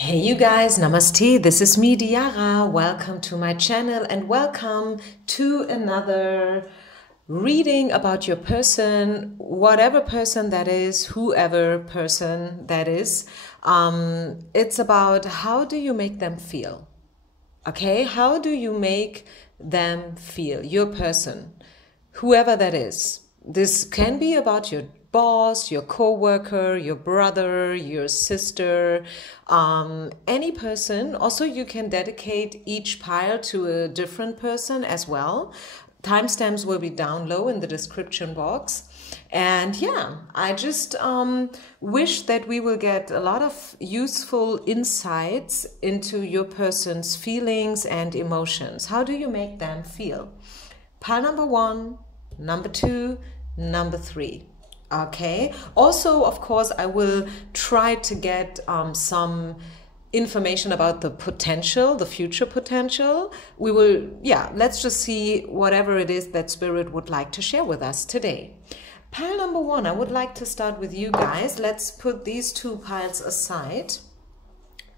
Hey you guys, namaste, this is me Diara. Welcome to my channel and welcome to another reading about your person, whatever person that is, whoever person that is. It's about how do you make them feel? Okay, how do you make them feel, your person, whoever that is. This can be about your boss, your co-worker, your brother, your sister, any person. Also, you can dedicate each pile to a different person as well. Timestamps will be down low in the description box. And yeah, I just wish that we will get a lot of useful insights into your person's feelings and emotions. How do you make them feel? Pile number 1, number 2, number 3. Okay. Also, of course, I will try to get some information about the potential, the future potential. We will, let's just see whatever it is that Spirit would like to share with us today. Pile number 1, I would like to start with you guys. Let's put these 2 piles aside.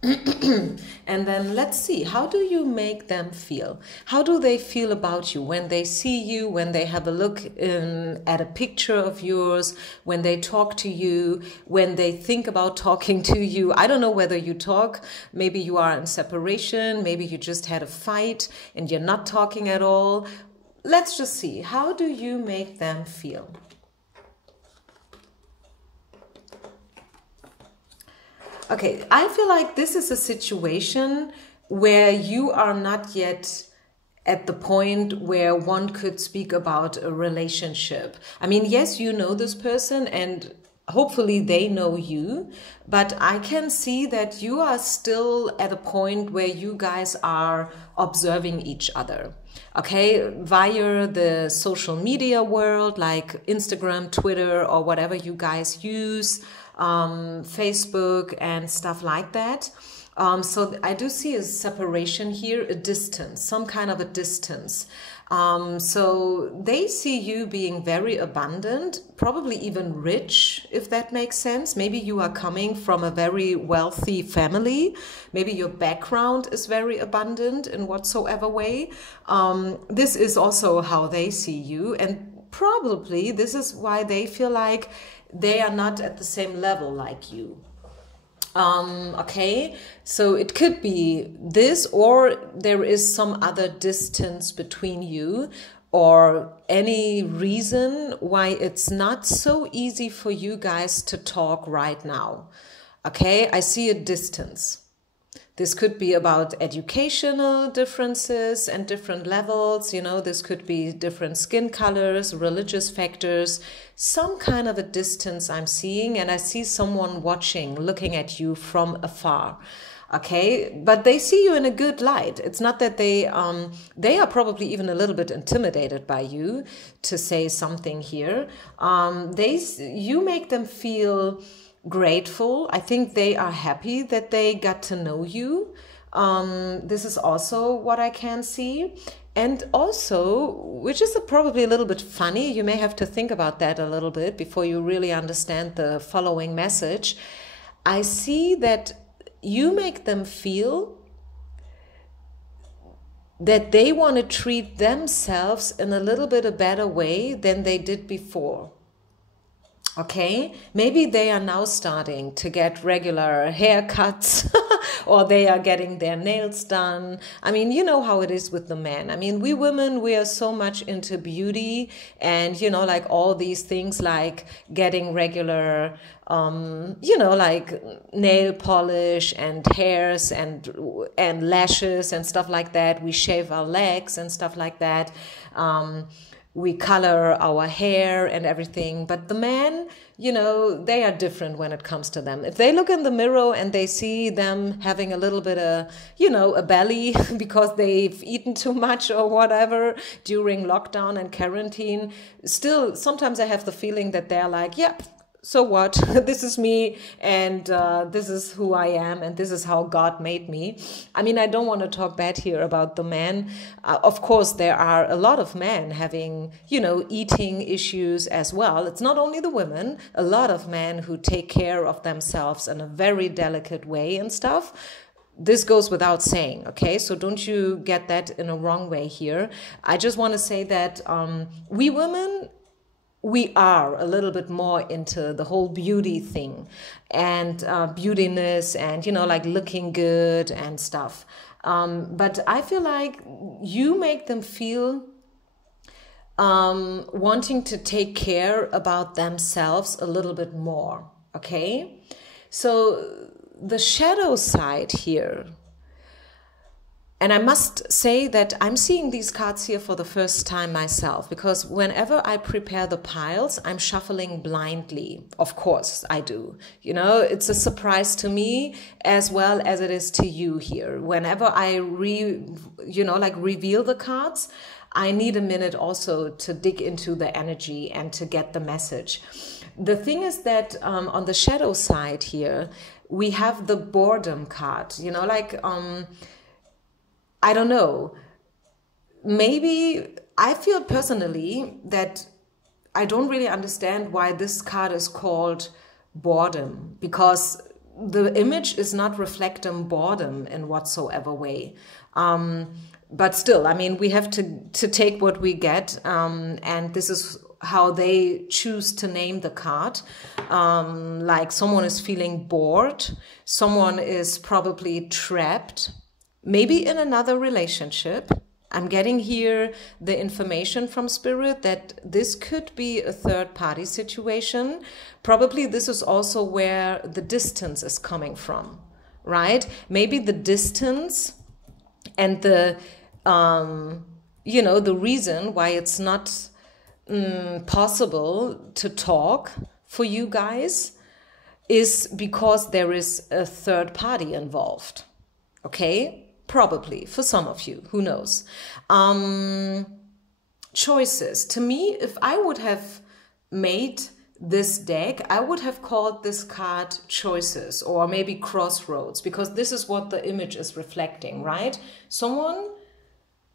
And then let's see, how do you make them feel? How do they feel about you when they see you, when they have a look at a picture of yours, when they talk to you, when they think about talking to you? I don't know whether you talk, maybe you are in separation, maybe you just had a fight and you're not talking at all. Let's just see, how do you make them feel? Okay, I feel like this is a situation where you are not yet at the point where one could speak about a relationship. I mean, yes, you know this person and hopefully they know you, but I can see that you are still at a point where you guys are observing each other. Okay, via the social media world like Instagram, Twitter, or whatever you guys use, Facebook and stuff like that. So I do see a separation here, a distance, some kind of a distance. So they see you being very abundant, probably even rich, if that makes sense. Maybe you are coming from a very wealthy family. Maybe your background is very abundant in whatsoever way. This is also how they see you. And probably this is why they feel like they are not at the same level like you. Okay, so it could be this, or there is some other distance between you, or any reason why it's not so easy for you guys to talk right now. Okay, I see a distance. This could be about educational differences and different levels, you know, this could be different skin colors, religious factors, some kind of a distance I'm seeing, and I see someone watching, looking at you from afar. Okay, but they see you in a good light. It's not that they are probably even a little bit intimidated by you to say something here. You make them feel grateful. I think they are happy that they got to know you. This is also what I can see. And also, which is probably a little bit funny, you may have to think about that a little bit before you really understand the following message. I see that you make them feel that they want to treat themselves in a little bit a better way than they did before. Okay, maybe they are now starting to get regular haircuts or they are getting their nails done. I mean, you know how it is with the men. I mean, we women, we are so much into beauty and, you know, like all these things like getting regular, you know, like nail polish and hairs and lashes and stuff like that. We shave our legs and stuff like that. We color our hair and everything. But the men, you know, they are different when it comes to them. If they look in the mirror and they see them having a little bit of, you know, a belly because they've eaten too much or whatever during lockdown and quarantine, still sometimes I have the feeling that they're like, yep, so what? This is me, and this is who I am, and this is how God made me. I mean, I don't want to talk bad here about the men. Of course, there are a lot of men having, eating issues as well. It's not only the women, a lot of men who take care of themselves in a very delicate way and stuff. This goes without saying, okay? So don't you get that in a wrong way here. I just want to say that we women, we are a little bit more into the whole beauty thing and beautiness and, like looking good and stuff. But I feel like you make them feel wanting to take care about themselves a little bit more, okay? So the shadow side here, and I must say that I'm seeing these cards here for the first time myself, because whenever I prepare the piles, I'm shuffling blindly. Of course I do. It's a surprise to me as well as it is to you here. Whenever I reveal the cards, I need a minute also to dig into the energy and to get the message. The thing is that on the shadow side here, we have the boredom card, I don't know, maybe I feel personally that I don't really understand why this card is called boredom, because the image is not reflecting boredom in whatsoever way. But still, I mean, we have to take what we get, and this is how they choose to name the card. Like someone is feeling bored, someone is probably trapped, maybe in another relationship. I'm getting here the information from Spirit that this could be a third-party situation. Probably this is also where the distance is coming from, right? Maybe the distance and the, the reason why it's not possible to talk for you guys is because there is a third party involved, okay? Probably, for some of you, who knows? Choices. To me, if I would have made this deck, I would have called this card Choices, or maybe Crossroads, because this is what the image is reflecting, right? Someone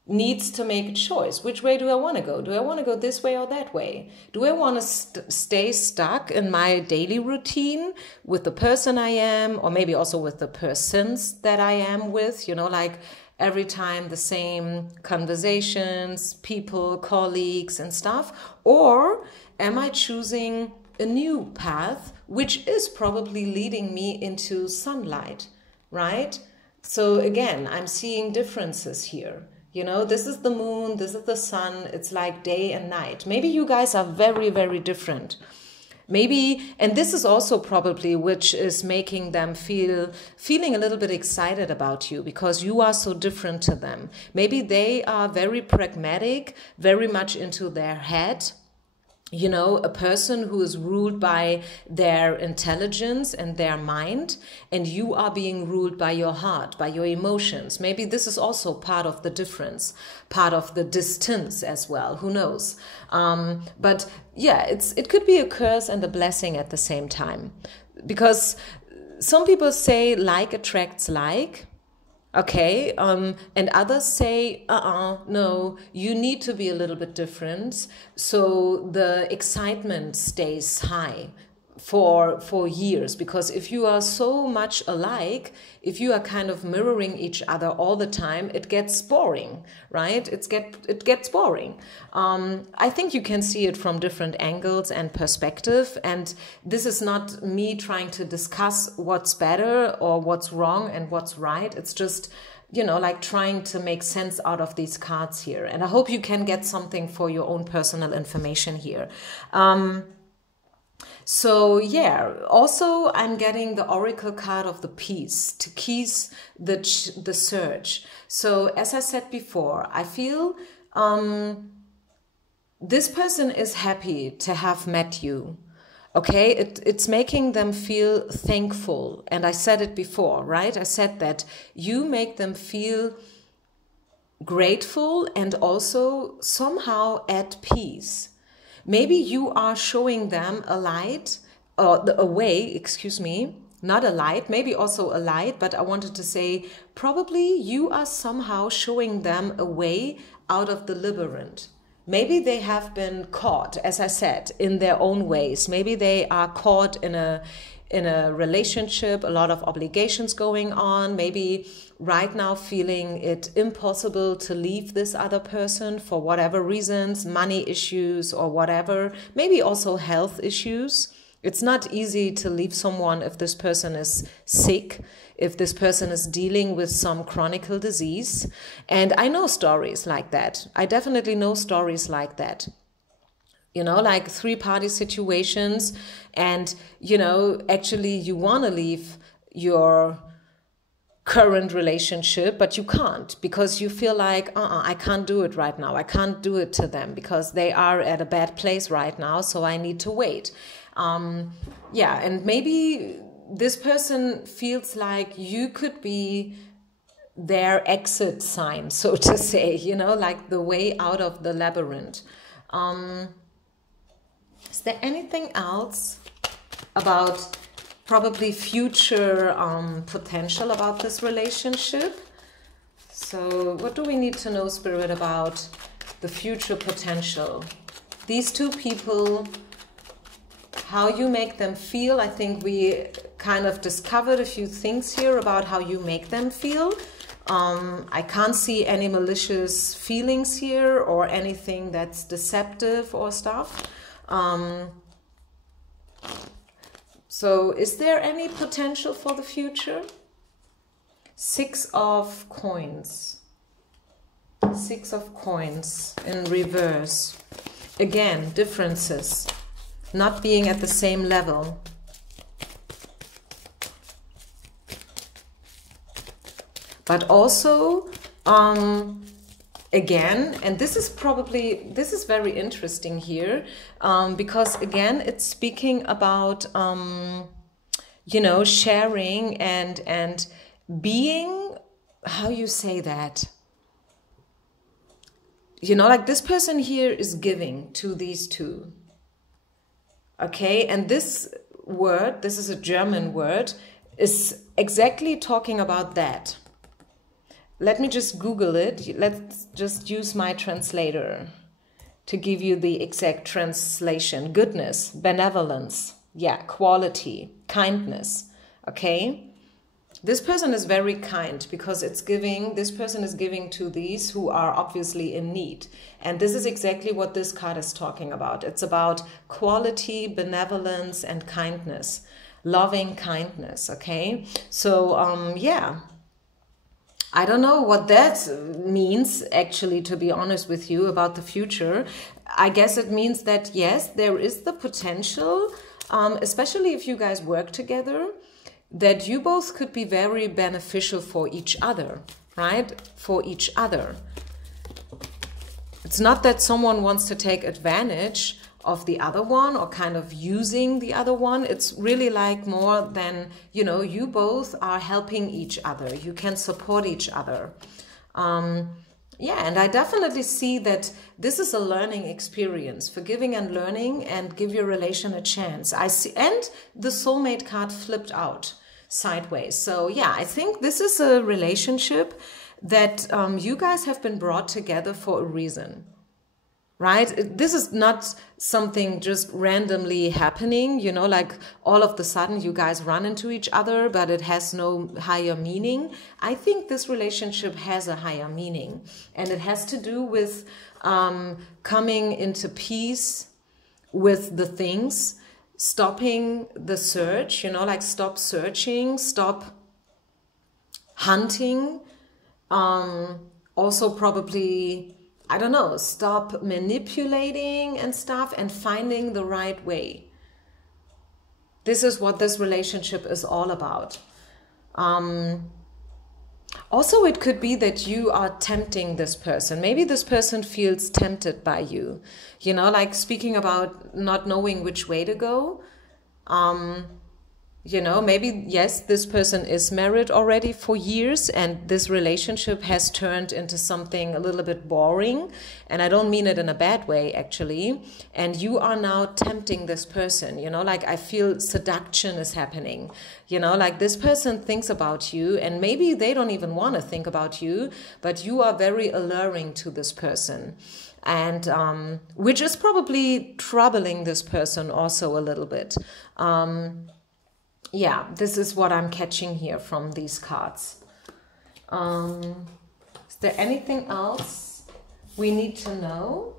needs to make a choice. Which way do I want to go? Do I want to go this way or that way? Do I want to stay stuck in my daily routine with the person I am, or maybe also with the persons that I am with, like every time the same conversations, people, colleagues and stuff? Or am I choosing a new path, which is probably leading me into sunlight, right? So again, I'm seeing differences here. This is the moon, this is the sun. It's like day and night. Maybe you guys are very, very different. Maybe, and this is also probably which is making them feeling a little bit excited about you, because you are so different to them. Maybe they are very pragmatic, very much into their head. A person who is ruled by their intelligence and their mind, and you are being ruled by your heart, by your emotions. Maybe this is also part of the difference, part of the distance as well. Who knows? But yeah, it could be a curse and a blessing at the same time, because some people say like attracts like. Okay, and others say, no, you need to be a little bit different, so the excitement stays high for years. Because if you are so much alike, if you are kind of mirroring each other all the time, it gets boring, right? It gets boring. I think you can see it from different angles and perspective, and this is not me trying to discuss what's better or what's wrong and what's right. It's just, like trying to make sense out of these cards here. And I hope you can get something for your own personal information here. So yeah, also I'm getting the Oracle card of the Peace to keys the search. So as I said before, I feel this person is happy to have met you. Okay, it's making them feel thankful. And I said it before, right? I said that you make them feel grateful and also somehow at peace. Maybe you are showing them a light a way, excuse me, not a light, maybe also a light, but I wanted to say probably you are somehow showing them a way out of the labyrinth. Maybe they have been caught, as I said, in their own ways. Maybe they are caught in a relationship, a lot of obligations going on, maybe right now feeling it impossible to leave this other person for whatever reasons, money issues or whatever, maybe also health issues. It's not easy to leave someone if this person is sick, if this person is dealing with some chronic disease. And I know stories like that. I definitely know stories like that. You know, like 3-party situations, and, you know, actually you want to leave your current relationship, but you can't because you feel like, I can't do it right now. I can't do it to them because they are at a bad place right now, so I need to wait. Yeah, and maybe this person feels like you could be their exit sign, so to say, you know, like the way out of the labyrinth. Is there anything else about probably future potential about this relationship? So what do we need to know, Spirit, about the future potential? These two people, how you make them feel. I think we kind of discovered a few things here about how you make them feel. I can't see any malicious feelings here or anything that's deceptive or stuff. So is there any potential for the future? 6 of coins. 6 of coins in reverse. Again, differences. Not being at the same level. But also, again, and this is very interesting here, because again, it's speaking about, you know, sharing and being, how you say that? You know, like this person here is giving to these two. Okay, and this word, this is a German word, is exactly talking about that. Let me just Google it. Let's just use my translator to give you the exact translation. Goodness, benevolence, yeah, quality, kindness, okay? This person is very kind because it's giving, this person is giving to these who are obviously in need. And this is exactly what this card is talking about. It's about quality, benevolence, and kindness, loving kindness, okay? So, yeah. I don't know what that means, actually, to be honest with you, about the future. I guess it means that, yes, there is the potential, especially if you guys work together, that you both could be very beneficial for each other, right? For each other. It's not that someone wants to take advantage of the other one or kind of using the other one. It's really like more than, you know, you both are helping each other. You can support each other. Yeah, and I definitely see that this is a learning experience, forgiving and learning, and give your relation a chance. I see, and the soulmate card flipped out sideways. So yeah, I think this is a relationship that you guys have been brought together for a reason. Right? This is not something just randomly happening, you know, like all of the sudden you guys run into each other, but it has no higher meaning. I think this relationship has a higher meaning, and it has to do with coming into peace with the things, stopping the search, you know, like stop searching, stop hunting, also probably, I don't know, stop manipulating and stuff and finding the right way. This is what this relationship is all about. Also, it could be that you are tempting this person. Maybe this person feels tempted by you. You know, like speaking about not knowing which way to go. You know, maybe, yes, this person is married already for years and this relationship has turned into something a little bit boring. And I don't mean it in a bad way, actually. And you are now tempting this person, you know, like I feel seduction is happening. You know, like this person thinks about you and maybe they don't even want to think about you, but you are very alluring to this person. And which is probably troubling this person also a little bit. Yeah, this is what I'm catching here from these cards. Is there anything else we need to know?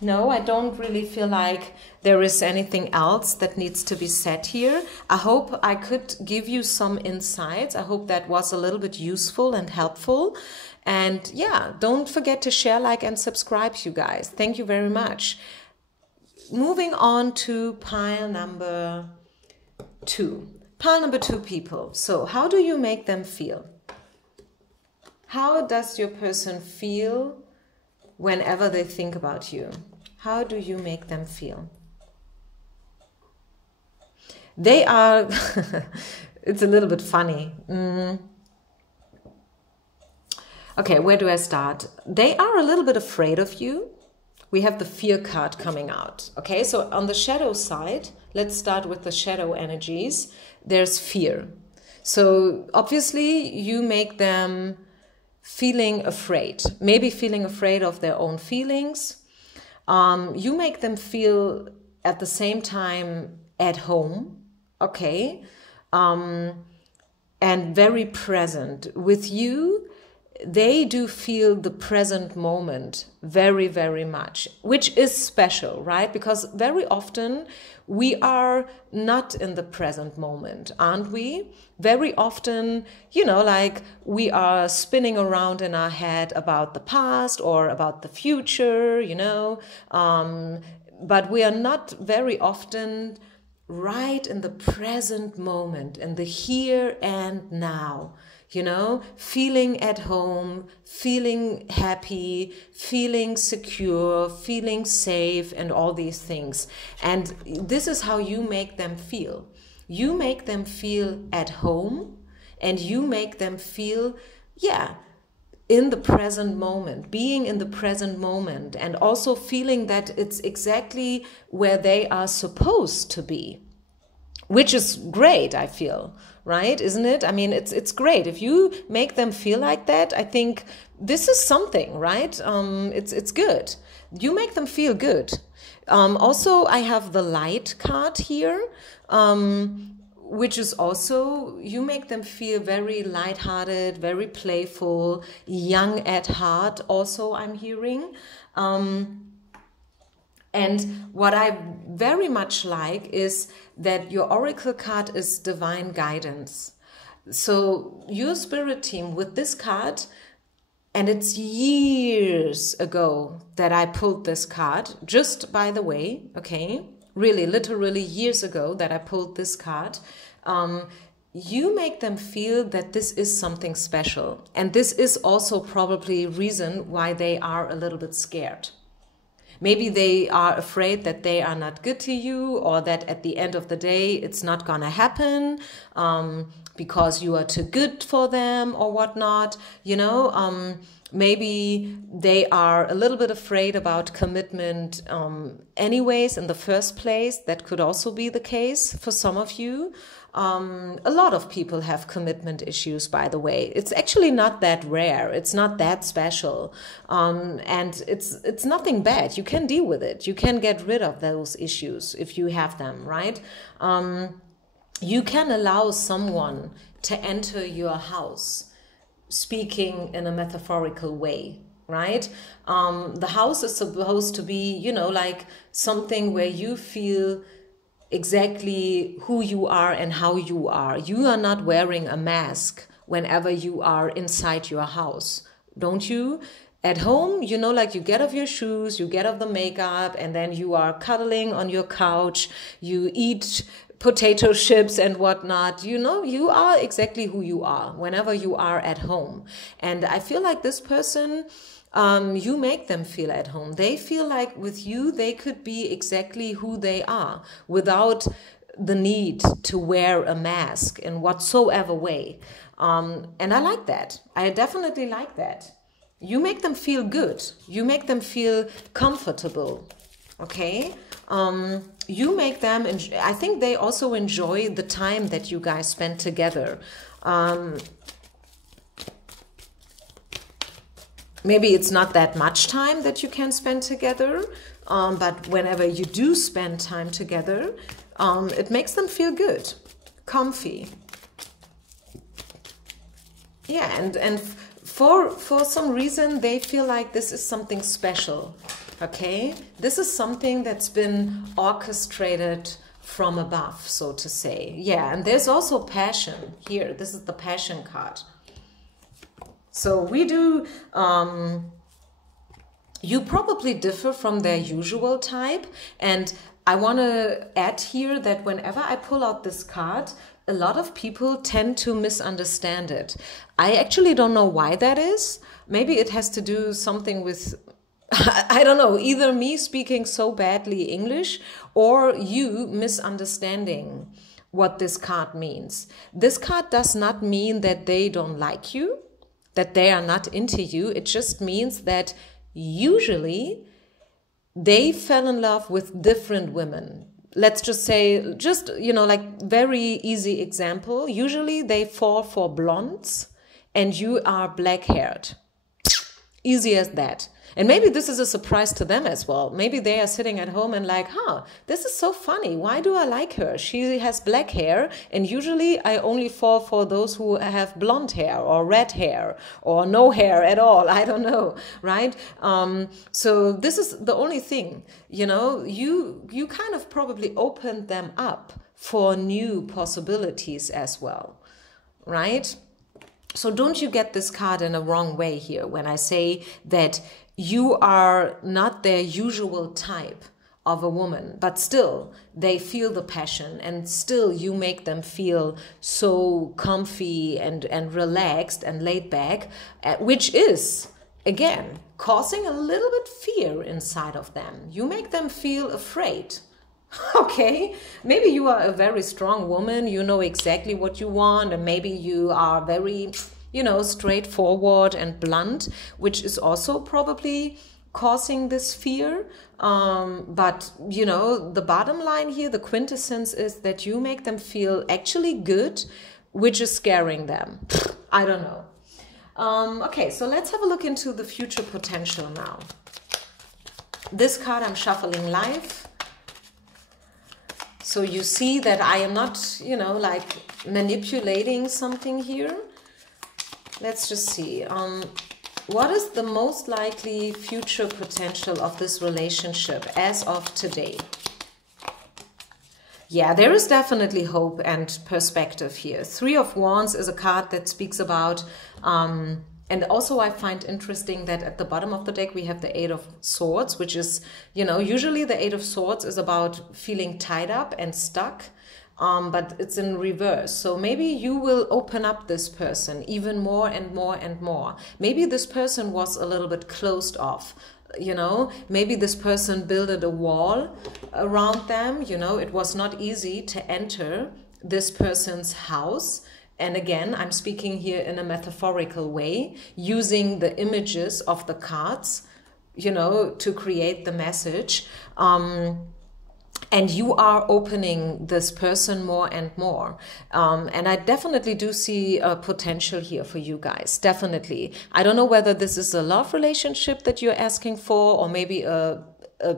No, I don't really feel like there is anything else that needs to be said here. I hope I could give you some insights. I hope that was a little bit useful and helpful. And yeah, don't forget to share, like, and subscribe, you guys. Thank you very much. Moving on to pile number 2. Pile number 2 people. So how do you make them feel? How does your person feel whenever they think about you? How do you make them feel? They are, it's a little bit funny. Okay, where do I start? They are a little bit afraid of you. We have the fear card coming out. Okay, so on the shadow side, let's start with the shadow energies. There's fear. So obviously you make them feeling afraid, maybe feeling afraid of their own feelings. You make them feel at the same time at home, okay, and very present with you. They do feel the present moment very, very much, which is special, right? Because very often we are not in the present moment, aren't we? Very often, you know, like we are spinning around in our head about the past or about the future, you know, but we are not very often right in the present moment, in the here and now. You know, feeling at home, feeling happy, feeling secure, feeling safe, and all these things. And this is how you make them feel. You make them feel at home, and you make them feel, yeah, in the present moment, being in the present moment, and also feeling that it's exactly where they are supposed to be. Which is great, I feel, right? Isn't it? I mean, it's great. If you make them feel like that, I think this is something, right? It's good. You make them feel good. Also, I have the light card here, which is also, you make them feel very lighthearted, very playful, young at heart, also I'm hearing. And what I very much like is that your oracle card is divine guidance. So your spirit team with this card, and it's years ago that I pulled this card, just by the way, okay, really, literally years ago that I pulled this card, you make them feel that this is something special. And this is also probably reason why they are a little bit scared. Maybe they are afraid that they are not good to you, or that at the end of the day it's not gonna happen because you are too good for them or whatnot. You know, maybe they are a little bit afraid about commitment anyways in the first place. That could also be the case for some of you. A lot of people have commitment issues, by the way. It's actually not that rare. It's not that special. And it's nothing bad. You can deal with it. You can get rid of those issues if you have them, right? You can allow someone to enter your house, speaking in a metaphorical way, right? The house is supposed to be, you know, like something where you feel exactly who you are and how you are. You are not wearing a mask whenever you are inside your house, don't you? At home, you know, like you get off your shoes, you get off the makeup, and then you are cuddling on your couch, you eat potato chips and whatnot. You know, you are exactly who you are whenever you are at home. And I feel like this person, you make them feel at home. They feel like with you, they could be exactly who they are without the need to wear a mask in whatsoever way. And I like that. I definitely like that. You make them feel good. You make them feel comfortable. Okay? You make them, I think they also enjoy the time that you guys spend together. Maybe it's not that much time that you can spend together, but whenever you do spend time together, it makes them feel good, comfy. Yeah, and for some reason, they feel like this is something special, okay? This is something that's been orchestrated from above, so to say. Yeah, and there's also passion here. This is the passion card. So we do, you probably differ from their usual type. And I want to add here that whenever I pull out this card, a lot of people tend to misunderstand it. I actually don't know why that is. Maybe it has to do something with, I don't know, either me speaking so badly English or you misunderstanding what this card means. This card does not mean that they don't like you, that they are not into you. It just means that usually they fell in love with different women. Let's just say, just, you know, like very easy example. Usually they fall for blondes and you are black-haired. Easy as that. And maybe this is a surprise to them as well. Maybe they are sitting at home and like, this is so funny. Why do I like her? She has black hair. And usually I only fall for those who have blonde hair or red hair or no hair at all. I don't know, right? So this is the only thing, you know, you kind of probably opened them up for new possibilities as well, right? So don't you get this card in a wrong way here when I say that you are not their usual type of a woman, but still they feel the passion and still you make them feel so comfy and relaxed and laid back, which is, again, causing a little bit fear inside of them. You make them feel afraid. Okay, maybe you are a very strong woman, you know exactly what you want, and maybe you are very, you know, straightforward and blunt, which is also probably causing this fear. But, you know, the bottom line here, the quintessence is that you make them feel actually good, which is scaring them. I don't know. Okay, so let's have a look into the future potential now. This card I'm shuffling live. So you see that I am not, you know, like manipulating something here. Let's just see. What is the most likely future potential of this relationship as of today? Yeah, there is definitely hope and perspective here. Three of Wands is a card that speaks about, and also I find interesting that at the bottom of the deck we have the Eight of Swords, which is, you know, usually the Eight of Swords is about feeling tied up and stuck, but it's in reverse. So maybe you will open up this person even more and more and more. Maybe this person was a little bit closed off. You know, maybe this person built a wall around them. You know, it was not easy to enter this person's house. And again, I'm speaking here in a metaphorical way, using the images of the cards, you know, to create the message. And you are opening this person more and more. And I definitely do see a potential here for you guys, definitely. I don't know whether this is a love relationship that you're asking for, or maybe a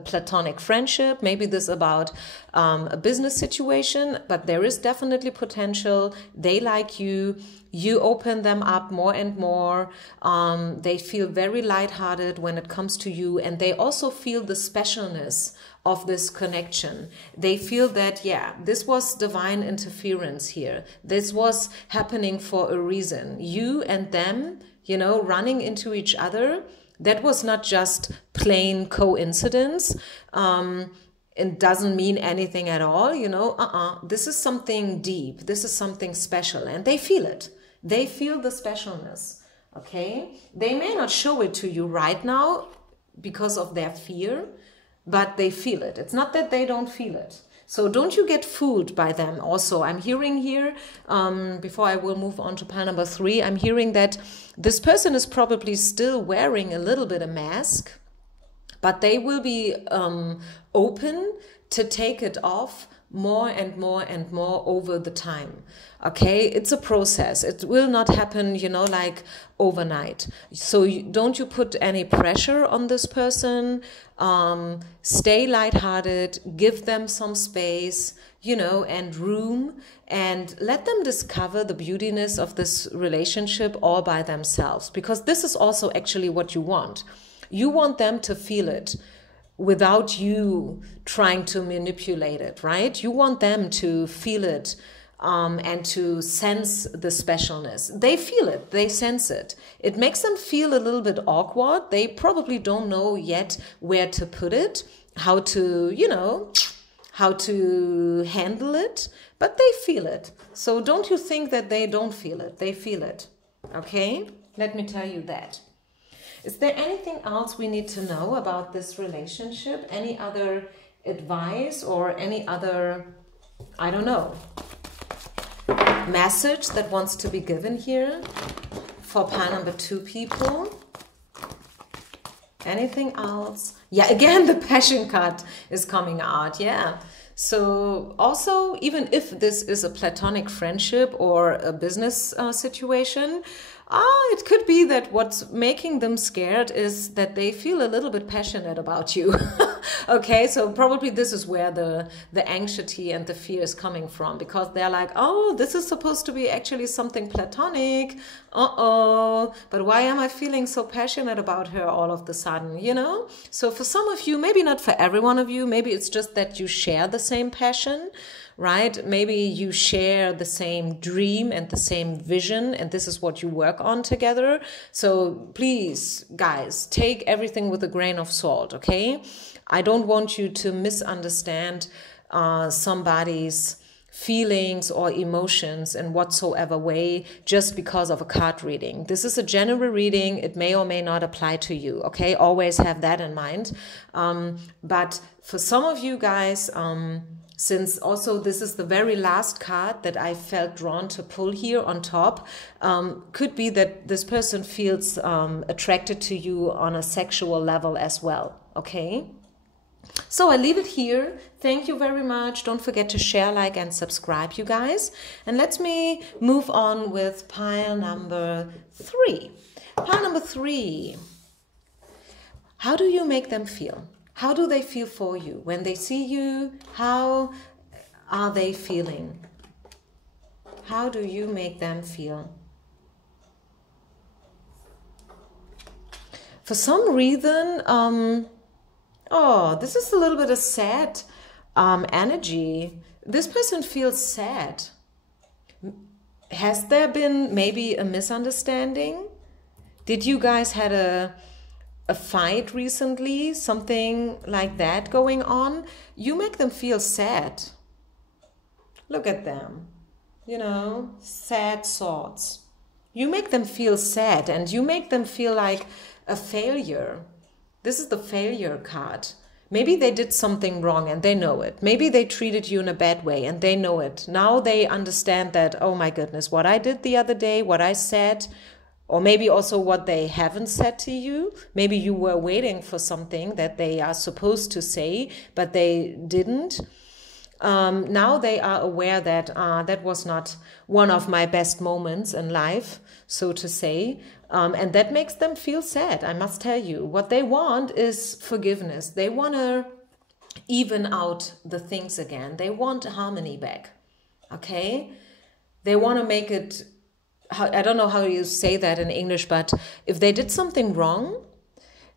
platonic friendship, maybe this about a business situation, but there is definitely potential. They like you. You open them up more and more. They feel very lighthearted when it comes to you, and they also feel the specialness of this connection. They feel that, yeah, this was divine interference here. This was happening for a reason. You and them, you know, running into each other, that was not just plain coincidence. It doesn't mean anything at all, you know. This is something deep. This is something special, and they feel it. They feel the specialness, okay? They may not show it to you right now because of their fear, but they feel it. It's not that they don't feel it. So don't you get fooled by them. Also, I'm hearing here, before I will move on to pile number 3, I'm hearing that this person is probably still wearing a little bit of mask, but they will be open to take it off more and more and more over the time. Okay, it's a process. It will not happen, you know, like overnight. So don't you put any pressure on this person. Stay lighthearted, give them some space, you know, and room, and let them discover the beautiness of this relationship all by themselves, because this is also actually what you want. You want them to feel it without you trying to manipulate it, right? You want them to feel it and to sense the specialness. They feel it, they sense it. It makes them feel a little bit awkward. They probably don't know yet where to put it, how to, you know, how to handle it, but they feel it. So don't you think that they don't feel it. They feel it, okay? Let me tell you that. Is there anything else we need to know about this relationship? Any other advice or any other, I don't know, message that wants to be given here for pile number 2 people? Anything else? Yeah, again, the passion card is coming out. Yeah. So also, even if this is a platonic friendship or a business situation, it could be that what's making them scared is that they feel a little bit passionate about you. Okay, so probably this is where the anxiety and the fear is coming from, because they're like, oh, this is supposed to be actually something platonic. But why am I feeling so passionate about her all of the sudden, you know? So for some of you, maybe not for every one of you, maybe it's just that you share the same passion, right? Maybe you share the same dream and the same vision, and this is what you work on together. So please, guys, take everything with a grain of salt, okay? I don't want you to misunderstand somebody's feelings or emotions in whatsoever way just because of a card reading. This is a general reading. It may or may not apply to you, okay? Always have that in mind. But for some of you guys, since also this is the very last card that I felt drawn to pull here on top, could be that this person feels attracted to you on a sexual level as well, okay? So I leave it here. Thank you very much. Don't forget to share, like, and subscribe, you guys. And let me move on with pile number 3. Pile number 3. How do you make them feel? How do they feel for you? When they see you, how are they feeling? How do you make them feel? For some reason, this is a little bit of sad energy. This person feels sad. Has there been maybe a misunderstanding? Did you guys had a fight recently? Something like that going on? You make them feel sad. Look at them. You know, sad thoughts. You make them feel sad, and you make them feel like a failure. This is the failure card. Maybe they did something wrong and they know it. Maybe they treated you in a bad way and they know it. Now they understand that, oh my goodness, what I did the other day, what I said, or maybe also what they haven't said to you. Maybe you were waiting for something that they are supposed to say, but they didn't. Now they are aware that that was not one of my best moments in life, so to say. And that makes them feel sad, I must tell you. What they want is forgiveness. They want to even out the things again. They want harmony back, okay? They want to make it, I don't know how you say that in English, but if they did something wrong,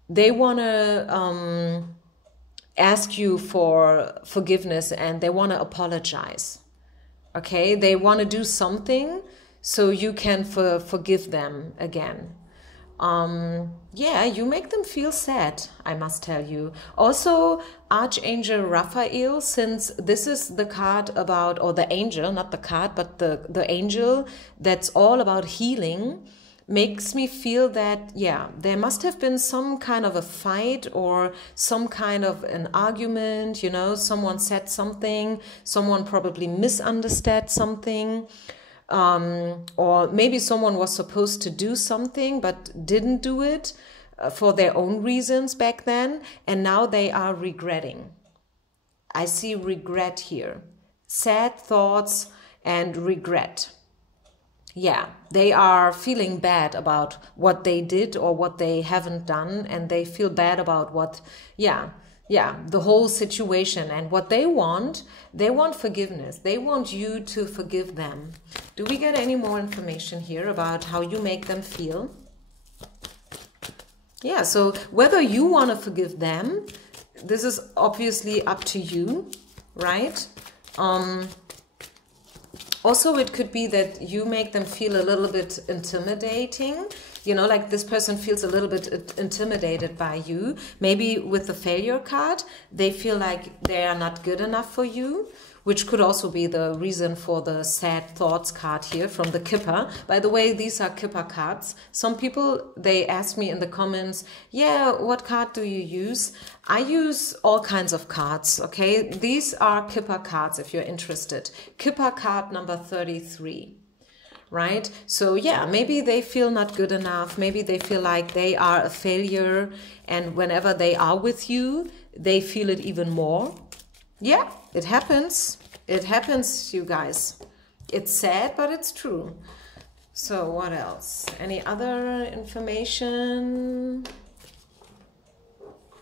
they want to ask you for forgiveness and they want to apologize, okay? They want to do something so you can forgive them again. Yeah, you make them feel sad, I must tell you. Also, Archangel Raphael, since this is the card about, or the angel, not the card, but the angel that's all about healing, makes me feel that, yeah, there must have been some kind of a fight or some kind of an argument, you know, someone said something, someone probably misunderstood something, or maybe someone was supposed to do something but didn't do it for their own reasons back then, and now they are regretting. I see regret here. Sad thoughts and regret. Yeah, they are feeling bad about what they did or what they haven't done, and they feel bad about what, the whole situation. And what they want forgiveness. They want you to forgive them. Do we get any more information here about how you make them feel? Yeah, so whether you want to forgive them, this is obviously up to you, right? Also, it could be that you make them feel a little bit intimidating. You know, like this person feels a little bit intimidated by you. Maybe with the failure card, they feel like they are not good enough for you, which could also be the reason for the sad thoughts card here from the Kipper. By the way, these are Kipper cards. Some people, they ask me in the comments, yeah, what card do you use? I use all kinds of cards, okay? These are Kipper cards if you're interested. Kipper card number 33. Right? So yeah, maybe they feel not good enough. Maybe they feel like they are a failure. And whenever they are with you, they feel it even more. Yeah, it happens. It happens, you guys. It's sad, but it's true. So what else? Any other information?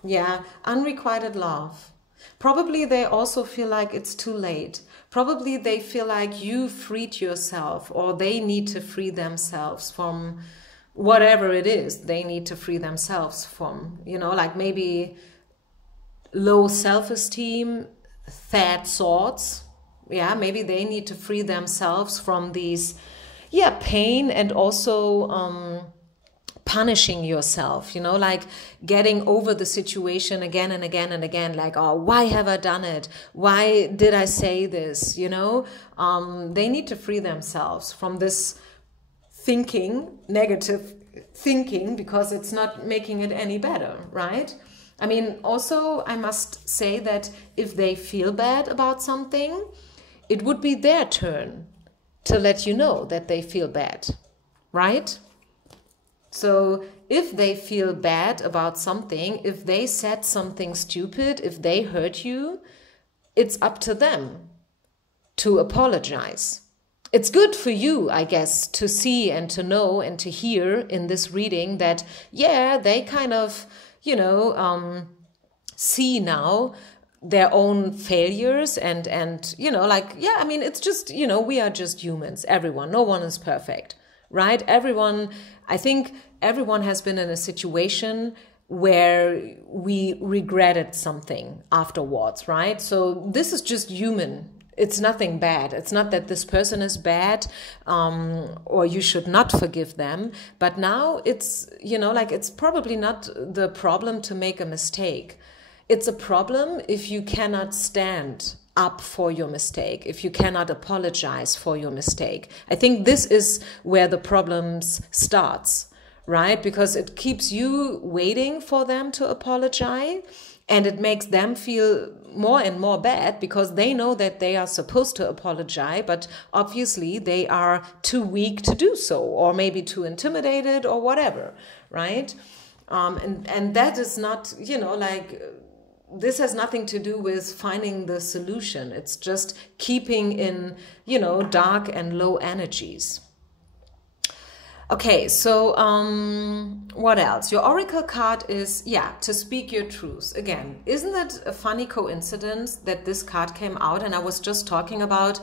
Yeah, unrequited love. Probably they also feel like it's too late. Probably they feel like you freed yourself, or they need to free themselves from whatever it is they need to free themselves from. You know, like maybe low self-esteem, sad thoughts. Yeah, maybe they need to free themselves from these, pain, and also punishing yourself, you know, like getting over the situation again and again and again, like, oh, why have I done it? Why did I say this? You know, they need to free themselves from this thinking, negative thinking, because it's not making it any better, right? I mean, also, I must say that if they feel bad about something, it would be their turn to let you know that they feel bad, right? So if they feel bad about something, if they said something stupid, if they hurt you, it's up to them to apologize. It's good for you, I guess, to see and to know and to hear in this reading that, yeah, they kind of, see now their own failures and like, yeah, I mean, it's just, we are just humans, everyone, no one is perfect. Right? I think everyone has been in a situation where we regretted something afterwards, right? So this is just human. It's nothing bad. It's not that this person is bad, or you should not forgive them. But now it's, it's probably not the problem to make a mistake. It's a problem if you cannot stand up for your mistake, if you cannot apologize for your mistake. I think this is where the problems starts, right? Because it keeps you waiting for them to apologize, and it makes them feel more and more bad because they know that they are supposed to apologize, but obviously they are too weak to do so, or maybe too intimidated or whatever, right? And that is not, this has nothing to do with finding the solution. It's just keeping in, dark and low energies. Okay, so what else? Your oracle card is, to speak your truth. Again, isn't that a funny coincidence that this card came out? And I was just talking about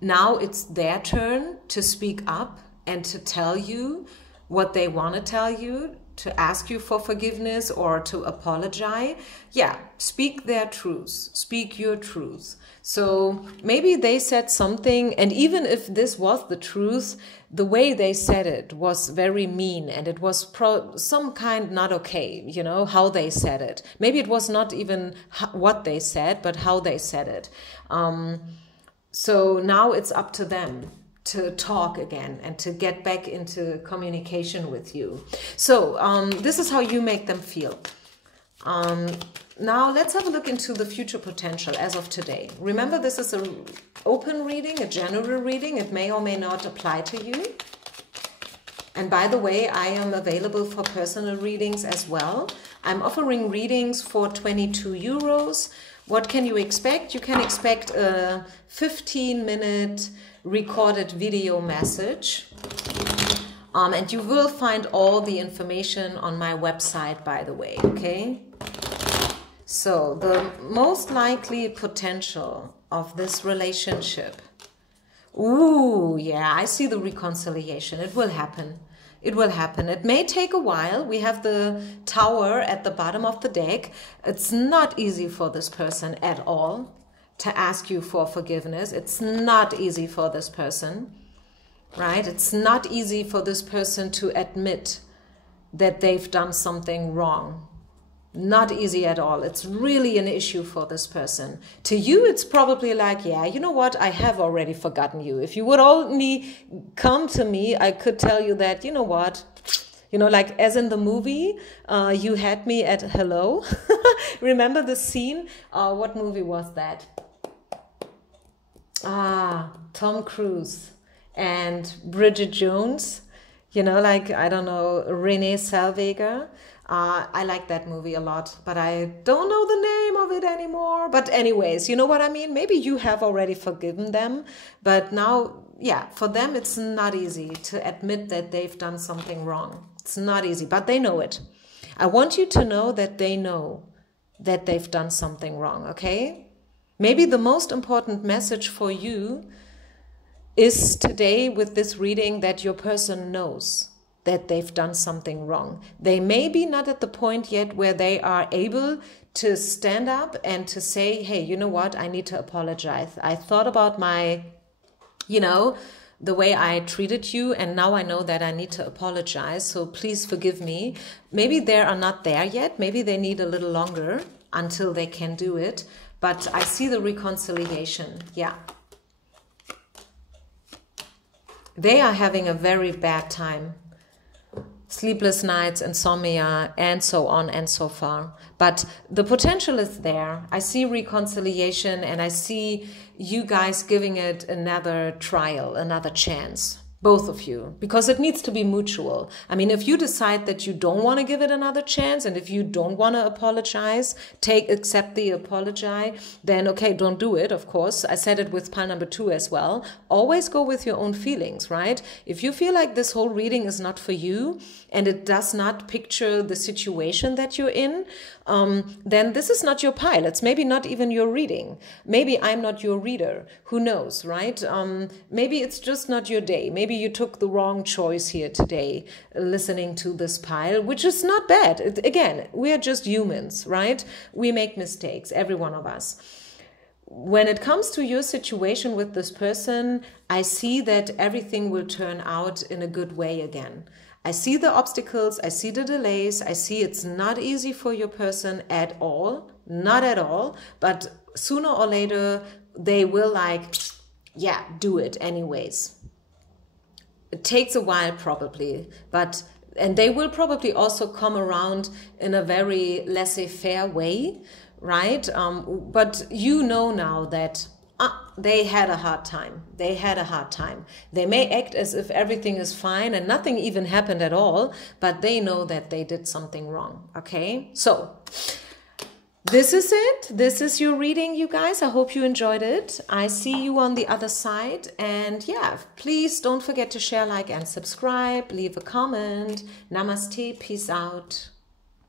now it's their turn to speak up and to tell you what they want to tell you, to ask you for forgiveness or to apologize. Yeah, speak their truth, speak your truth. So maybe they said something, and even if this was the truth, the way they said it was very mean, and it was some kind not okay, how they said it. Maybe it was not even what they said, but how they said it. So now it's up to them talk again and to get back into communication with you. So this is how you make them feel. Now let's have a look into the future potential as of today. Remember, this is an open reading, a general reading. It may or may not apply to you. And by the way, I am available for personal readings as well. I'm offering readings for 22 euros. What can you expect? You can expect a 15-minute recorded video message. And you will find all the information on my website, by the way, okay? So the most likely potential of this relationship. Ooh, yeah, I see the reconciliation. It will happen. It will happen. It may take a while. We have the Tower at the bottom of the deck. It's not easy for this person at all to ask you for forgiveness. It's not easy for this person, right? It's not easy for this person to admit that they've done something wrong. Not easy at all. It's really an issue for this person. To you, it's probably like, yeah, you know what? I have already forgotten you. If you would only come to me, I could tell you that, you know what? You know, like as in the movie, you had me at hello. Remember the scene? What movie was that? Tom Cruise and Bridget Jones. You know, like, I don't know, Renee Zellweger. I like that movie a lot, but I don't know the name of it anymore. But anyways, you know what I mean? Maybe you have already forgiven them, but now, yeah, for them, it's not easy to admit that they've done something wrong. It's not easy, but they know it. I want you to know that they know that they've done something wrong, okay? Maybe the most important message for you is today with this reading that your person knows that they've done something wrong. They may be not at the point yet where they are able to stand up and to say, hey, you know what, I need to apologize. I thought about my, you know, the way I treated you, and now I know that I need to apologize, so please forgive me. Maybe they are not there yet. Maybe they need a little longer until they can do it. But I see the reconciliation, yeah. They are having a very bad time. Sleepless nights, insomnia, and so on and so far. But the potential is there. I see reconciliation, and I see you guys giving it another trial, another chance. Both of you, because it needs to be mutual. I mean, if you decide that you don't want to give it another chance, and if you don't want to apologize, accept the apology, then okay, don't do it, of course. I said it with pile number 2 as well. Always go with your own feelings, right? If you feel like this whole reading is not for you, and it does not picture the situation that you're in, then this is not your pile. It's maybe not even your reading. Maybe I'm not your reader. Who knows, right? Maybe it's just not your day. Maybe you took the wrong choice here today, listening to this pile, which is not bad. Again, we are just humans, right? We make mistakes, every one of us. When it comes to your situation with this person, I see that everything will turn out in a good way again. I see the obstacles, I see the delays, I see it's not easy for your person at all, not at all, but sooner or later, they will do it anyways. It takes a while probably, and they will probably also come around in a very laissez-faire way, right? But you know now that they had a hard time. They had a hard time. They may act as if everything is fine and nothing even happened at all, but they know that they did something wrong, okay? So this is it. This is your reading, you guys. I hope you enjoyed it. I see you on the other side. And yeah, please don't forget to share, like, and subscribe. Leave a comment. Namaste. Peace out.